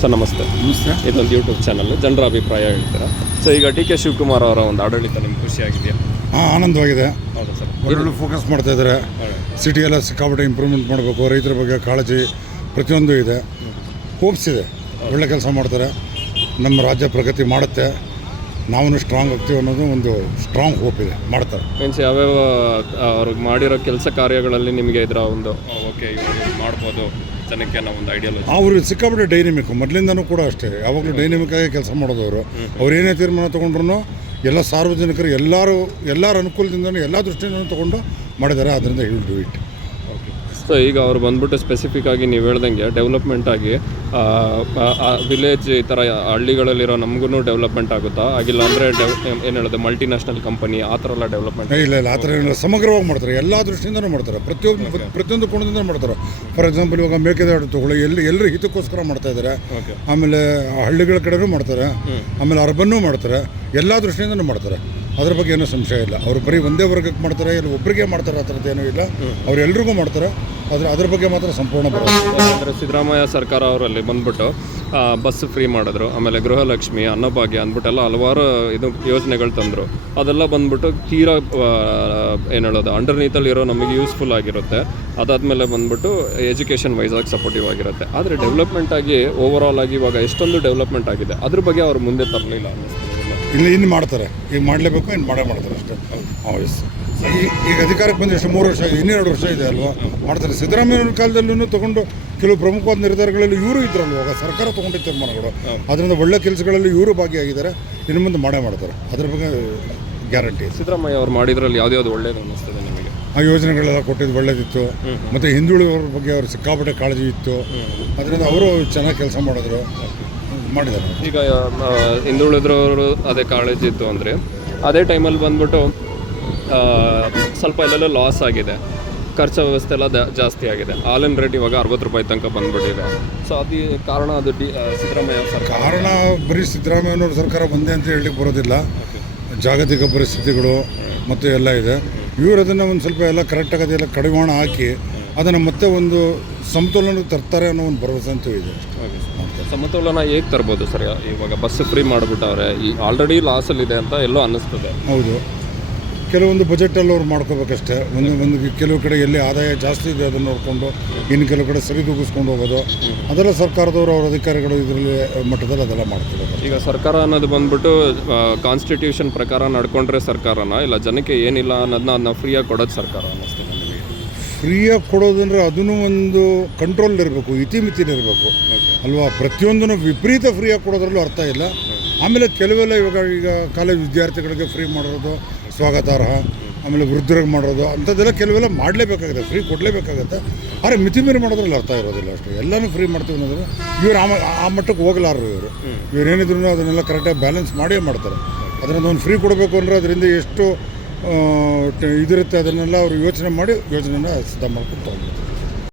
Sir ನಮಸ್ತೆ. ಇದೊಂದು YouTube channel, ಜನರ ಅಭಿಪ್ರಾಯ ಹೇಳ್ತೀರಾ. ಸೊ ಈಗ ಡಿ ಕೆ ಶಿವಕುಮಾರ್ ಅವರ ಒಂದು ಆಡಳಿತ ನಿಮ್ಗೆ ಖುಷಿಯಾಗಿದೆಯಾ? ಆನಂದವಾಗಿದೆ. ಹೌದಾ ಸರ್? ಒಳ್ಳೊಳ್ಳೆ ಫೋಕಸ್ ಮಾಡ್ತಾ ಇದ್ದಾರೆ. ಸಿಟಿಯೆಲ್ಲ ಸಿಕ್ಕಾಪಟ್ಟೆ ಇಂಪ್ರೂವ್ಮೆಂಟ್ ಮಾಡಬೇಕು, ರೈತರ ಬಗ್ಗೆ ಕಾಳಜಿ ಪ್ರತಿಯೊಂದು ಇದೆ. ಹೋಪ್ಸ್ ಇದೆ, ಒಳ್ಳೆ ಕೆಲಸ ಮಾಡ್ತಾರೆ, ನಮ್ಮ ರಾಜ್ಯ ಪ್ರಗತಿ ಮಾಡುತ್ತೆ, ನಾವು ಸ್ಟ್ರಾಂಗ್ ಆಗ್ತೀವಿ ಅನ್ನೋದು ಒಂದು ಸ್ಟ್ರಾಂಗ್ ಹೋಪ್ ಇದೆ. ಮಾಡ್ತಾರೆ ಮೀನ್ಸ್ ಯಾವ್ಯಾವ ಅವ್ರಿಗೆ ಮಾಡಿರೋ ಕೆಲಸ ಕಾರ್ಯಗಳಲ್ಲಿ ನಿಮಗೆ ಇದರ ಒಂದು ಓಕೆ ಇವರು ಮಾಡ್ಬೋದು ಜನಕ್ಕೆ ಅನ್ನೋ ಒಂದು ಐಡಿಯಾಲಜಿ? ಅವರು ಸಿಕ್ಕಾಪಟ್ಟೆ ಡೈನಮಿಕ್, ಮೊದಲಿಂದನೂ ಕೂಡ ಅಷ್ಟೇ, ಯಾವಾಗಲೂ ಡೈನಮಿಕ್ ಆಗಿ ಕೆಲಸ ಮಾಡೋದವರು. ಅವ್ರು ಏನೇ ತೀರ್ಮಾನ ತೊಗೊಂಡ್ರು ಎಲ್ಲ ಸಾರ್ವಜನಿಕರು ಎಲ್ಲರ ಅನುಕೂಲದಿಂದನೂ ಎಲ್ಲ ದೃಷ್ಟಿಯಿಂದ ತೊಗೊಂಡು ಮಾಡಿದ್ದಾರೆ. ಅದರಿಂದ ವಿಲ್ ಡು ಇಟ್. ಸೊ ಈಗ ಅವ್ರು ಬಂದ್ಬಿಟ್ಟು ಸ್ಪೆಸಿಫಿಕ್ ಆಗಿ ನೀವು ಹೇಳ್ದಂಗೆ ಡೆವಲಪ್ಮೆಂಟ್ ಆಗಿ ವಿಲೇಜ್ ಈ ಥರ ಹಳ್ಳಿಗಳಲ್ಲಿರೋ ನಮಗೂ ಡೆವಲಪ್ಮೆಂಟ್ ಆಗುತ್ತಾ? ಆಗಿಲ್ಲ ಅಂದರೆ ಏನು ಹೇಳೋದು ಮಲ್ಟಿನ್ಯಾಷನಲ್ ಕಂಪನಿ ಆ ಥರ ಎಲ್ಲ ಡೆವಲಪ್ಮೆಂಟ್? ಇಲ್ಲ ಆ ಥರ ಏನಿಲ್ಲ, ಸಮಗ್ರವಾಗಿ ಮಾಡ್ತಾರೆ, ಎಲ್ಲ ದೃಷ್ಟಿಯಿಂದನೂ ಮಾಡ್ತಾರೆ, ಪ್ರತಿಯೊಂದು ಕೋಣದಿಂದ ಮಾಡ್ತಾರೆ. ಫಾರ್ ಎಕ್ಸಾಂಪಲ್ ಇವಾಗ ಮೇಕೆದಾಟು ತಗೊಳ್ಳಿ, ಎಲ್ಲರ ಹಿತಕ್ಕೋಸ್ಕರ ಮಾಡ್ತಾ ಇದ್ದಾರೆ. ಆಮೇಲೆ ಹಳ್ಳಿಗಳ ಕಡೆನೂ ಮಾಡ್ತಾರೆ, ಆಮೇಲೆ ಅರ್ಬನ್ನೂ ಮಾಡ್ತಾರೆ, ಎಲ್ಲ ದೃಷ್ಟಿಯಿಂದನೂ ಮಾಡ್ತಾರೆ. ಅದ್ರ ಬಗ್ಗೆ ಏನೂ ಸಂಶಯ ಇಲ್ಲ. ಅವರು ಬರೀ ಒಂದೇ ವರ್ಗಕ್ಕೆ ಮಾಡ್ತಾರೆ, ಇಲ್ಲ ಒಬ್ಬರಿಗೆ ಮಾಡ್ತಾರೆ, ಆ ಥರದ್ದು ಏನೂ ಇಲ್ಲ. ಅವ್ರು ಎಲ್ರಿಗೂ ಮಾಡ್ತಾರೆ. ಅದ್ರ ಬಗ್ಗೆ ಮಾತ್ರ ಸಂಪೂರ್ಣ ಬರೋದು. ಅಂದರೆ ಸಿದ್ದರಾಮಯ್ಯ ಸರ್ಕಾರ ಅವರಲ್ಲಿ ಬಂದ್ಬಿಟ್ಟು ಬಸ್ ಫ್ರೀ ಮಾಡಿದ್ರು, ಆಮೇಲೆ ಗೃಹಲಕ್ಷ್ಮಿ, ಅನ್ನಭಾಗ್ಯ ಅಂದ್ಬಿಟ್ಟೆಲ್ಲ ಹಲವಾರು ಇದು ಯೋಜನೆಗಳು ತಂದರು. ಅದೆಲ್ಲ ಬಂದ್ಬಿಟ್ಟು ತೀರಾ ಏನು ಹೇಳೋದು ಅಂಡರ್ನೀತಲ್ಲಿರೋ ನಮಗೆ ಯೂಸ್ಫುಲ್ ಆಗಿರುತ್ತೆ. ಅದಾದಮೇಲೆ ಬಂದ್ಬಿಟ್ಟು ಎಜುಕೇಷನ್ ವೈಸಾಗಿ ಸಪೋರ್ಟಿವ್ ಆಗಿರುತ್ತೆ. ಆದರೆ ಡೆವಲಪ್ಮೆಂಟ್ ಆಗಿ ಓವರಾಲ್ ಆಗಿ ಇವಾಗ ಎಷ್ಟೊಂದು ಡೆವಲಪ್ಮೆಂಟ್ ಆಗಿದೆ, ಅದ್ರ ಬಗ್ಗೆ ಅವ್ರು ಮುಂದೆ ತರಲಿಲ್ಲ ಅನ್ನಿಸ್ತೀನಿ. ಇನ್ನು ಮಾಡ್ತಾರೆ, ಈಗ ಮಾಡಲೇಬೇಕು, ಇನ್ನು ಮಾಡ್ತಾರೆ ಅಷ್ಟೇ. ಈಗ ಅಧಿಕಾರಕ್ಕೆ ಬಂದು ಎಷ್ಟು 3 ವರ್ಷ, ಇನ್ನೂ 2 ವರ್ಷ ಇದೆ ಅಲ್ವಾ, ಮಾಡ್ತಾರೆ. ಸಿದ್ದರಾಮಯ್ಯವ್ರ ಕಾಲದಲ್ಲೂ ತೊಗೊಂಡು ಕೆಲವು ಪ್ರಮುಖವಾದ ನಿರ್ಧಾರಗಳಲ್ಲಿ ಇವರು ಇದ್ರಲ್ವ, ಆಗ ಸರ್ಕಾರ ತೊಗೊಂಡಿದ್ದ ತೀರ್ಮಾನಗಳು, ಅದರಿಂದ ಒಳ್ಳೆ ಕೆಲಸಗಳಲ್ಲಿ ಇವರು ಭಾಗಿಯಾಗಿದ್ದಾರೆ. ಇನ್ನು ಮುಂದೆ ಮಾಡ್ತಾರೆ, ಅದ್ರ ಬಗ್ಗೆ ಗ್ಯಾರಂಟಿ. ಸಿದ್ದರಾಮಯ್ಯ ಅವ್ರು ಮಾಡಿದ್ರಲ್ಲಿ ಯಾವ್ದು ಒಳ್ಳೇದು ಅನ್ನಿಸ್ತದೆ ನಿಮಗೆ? ಆ ಯೋಜನೆಗಳೆಲ್ಲ ಕೊಟ್ಟಿದ್ದು ಒಳ್ಳೇದಿತ್ತು. ಮತ್ತು ಹಿಂದುಳಿದವ್ರ ಬಗ್ಗೆ ಅವ್ರ ಸಿಕ್ಕಾಪಟ್ಟೆ ಕಾಳಜಿ ಇತ್ತು, ಅದರಿಂದ ಅವರು ಚೆನ್ನಾಗಿ ಕೆಲಸ ಮಾಡಿದ್ರು, ಮಾಡಿದ್ದಾರೆ. ಈಗ ಹಿಂದುಳಿದ್ರವರು ಅದೇ ಕಾಳಜಿ ಇತ್ತು ಅಂದರೆ ಅದೇ ಟೈಮಲ್ಲಿ ಬಂದ್ಬಿಟ್ಟು ಸ್ವಲ್ಪ ಎಲ್ಲೆಲ್ಲೋ ಲಾಸ್ ಆಗಿದೆ, ಖರ್ಚು ವ್ಯವಸ್ಥೆ ಎಲ್ಲ ಜಾಸ್ತಿ ಆಗಿದೆ. ಹಾಲಿನ ರೇಟ್ ಇವಾಗ 60 ರೂಪಾಯಿ ತನಕ ಬಂದ್ಬಿಟ್ಟಿದೆ. ಸೊ ಅದು ಕಾರಣ ಅದು ಸಿದ್ದರಾಮಯ್ಯ ಸರ್ಕಾರ. ಕಾರಣ ಬರೀ ಸಿದ್ದರಾಮಯ್ಯನವ್ರ ಸರ್ಕಾರ ಬಂದೆ ಅಂತ ಹೇಳಲಿಕ್ಕೆ ಬರೋದಿಲ್ಲ. ಜಾಗತಿಕ ಪರಿಸ್ಥಿತಿಗಳು ಮತ್ತು ಎಲ್ಲ ಇದೆ. ಇವರು ಅದನ್ನು ಒಂದು ಸ್ವಲ್ಪ ಎಲ್ಲ ಕರೆಕ್ಟಾಗಿ ಅದೆಲ್ಲ ಕಡಿವಾಣ ಹಾಕಿ ಅದನ್ನು ಮತ್ತೆ ಒಂದು ಸಮತೋಲನ ತರ್ತಾರೆ ಅನ್ನೋ ಒಂದು ಭರವಸೆ ಅಂತೂ ಇದೆ. ಸಮತೋಲನ ಹೇಗೆ ತರ್ಬೋದು ಸರ್? ಇವಾಗ ಬಸ್ ಫ್ರೀ ಮಾಡಿಬಿಟ್ಟವ್ರೆ, ಈ ಆಲ್ರೆಡಿ ಲಾಸಲ್ಲಿದೆ ಅಂತ ಎಲ್ಲೋ ಅನ್ನಿಸ್ತದೆ. ಹೌದು, ಕೆಲವೊಂದು ಬಜೆಟಲ್ಲಿ ಅವ್ರು ಮಾಡ್ಕೋಬೇಕಷ್ಟೇ. ಒಂದು ಕೆಲವು ಕಡೆ ಎಲ್ಲಿ ಆದಾಯ ಜಾಸ್ತಿ ಇದೆ ಅದನ್ನು ನೋಡಿಕೊಂಡು, ಇನ್ನು ಕೆಲವು ಕಡೆ ಸರಿದೂಗಿಸ್ಕೊಂಡು ಹೋಗೋದು, ಅದೆಲ್ಲ ಸರ್ಕಾರದವರು ಅವ್ರ ಅಧಿಕಾರಿಗಳು ಇದರಲ್ಲಿ ಮಟ್ಟದಲ್ಲಿ ಅದೆಲ್ಲ ಮಾಡ್ತಿದ್ದಾರೆ. ಈಗ ಸರ್ಕಾರ ಅನ್ನೋದು ಬಂದ್ಬಿಟ್ಟು ಕಾನ್ಸ್ಟಿಟ್ಯೂಷನ್ ಪ್ರಕಾರ ನಡ್ಕೊಂಡ್ರೆ ಸರ್ಕಾರನ, ಇಲ್ಲ ಜನಕ್ಕೆ ಏನಿಲ್ಲ ಅನ್ನೋದನ್ನ ಫ್ರೀಯಾಗಿ ಕೊಡೋದು ಸರ್ಕಾರ ಅನ್ನಿಸ್ತೀನಿ ನನಗೆ. ಫ್ರೀಯಾಗಿ ಕೊಡೋದಂದರೆ ಅದನ್ನು ಒಂದು ಕಂಟ್ರೋಲಿರಬೇಕು, ಇತಿಮಿತಿಲಿರಬೇಕು ಅಲ್ವಾ. ಪ್ರತಿಯೊಂದನ್ನು ವಿಪರೀತ ಫ್ರೀಯಾಗಿ ಕೊಡೋದ್ರಲ್ಲೂ ಅರ್ಥ ಇಲ್ಲ. ಆಮೇಲೆ ಕೆಲವೆಲ್ಲ ಈಗ ಕಾಲೇಜ್ ವಿದ್ಯಾರ್ಥಿಗಳಿಗೆ ಫ್ರೀ ಮಾಡೋದು ಸ್ವಾಗತಾರ್ಹ, ಆಮೇಲೆ ವೃದ್ಧರಿಗೆ ಮಾಡೋದು ಅಂಥದ್ದೆಲ್ಲ ಕೆಲವೆಲ್ಲ ಮಾಡಲೇಬೇಕಾಗುತ್ತೆ, ಫ್ರೀ ಕೊಡಲೇಬೇಕಾಗುತ್ತೆ. ಆದರೆ ಮಿತಿ ಮೀರಿ ಮಾಡೋದ್ರಲ್ಲಿ ಅರ್ಥ ಇರೋದಿಲ್ಲ ಅಷ್ಟೇ. ಎಲ್ಲನೂ ಫ್ರೀ ಮಾಡ್ತೀವಿ ಅನ್ನೋದ್ರೆ ಇವರು ಆ ಮಟ್ಟಕ್ಕೆ ಹೋಗಲಾರರು. ಇವ್ರೇನಿದ್ರು ಅದನ್ನೆಲ್ಲ ಕರೆಕ್ಟಾಗಿ ಬ್ಯಾಲೆನ್ಸ್ ಮಾಡೇ ಮಾಡ್ತಾರೆ. ಅದರಿಂದ ಒಂದು ಫ್ರೀ ಕೊಡಬೇಕು ಅಂದರೆ ಅದರಿಂದ ಎಷ್ಟು ಇದಿರುತ್ತೆ ಅದನ್ನೆಲ್ಲ ಅವರು ಯೋಚನೆ ಮಾಡಿ ಯೋಜನೆನ ಸಿದ್ಧ ಮಾಡ್ಕೊಂಡು ತೊಗೊಂಡ್ಬಿಡ್ತಾರೆ.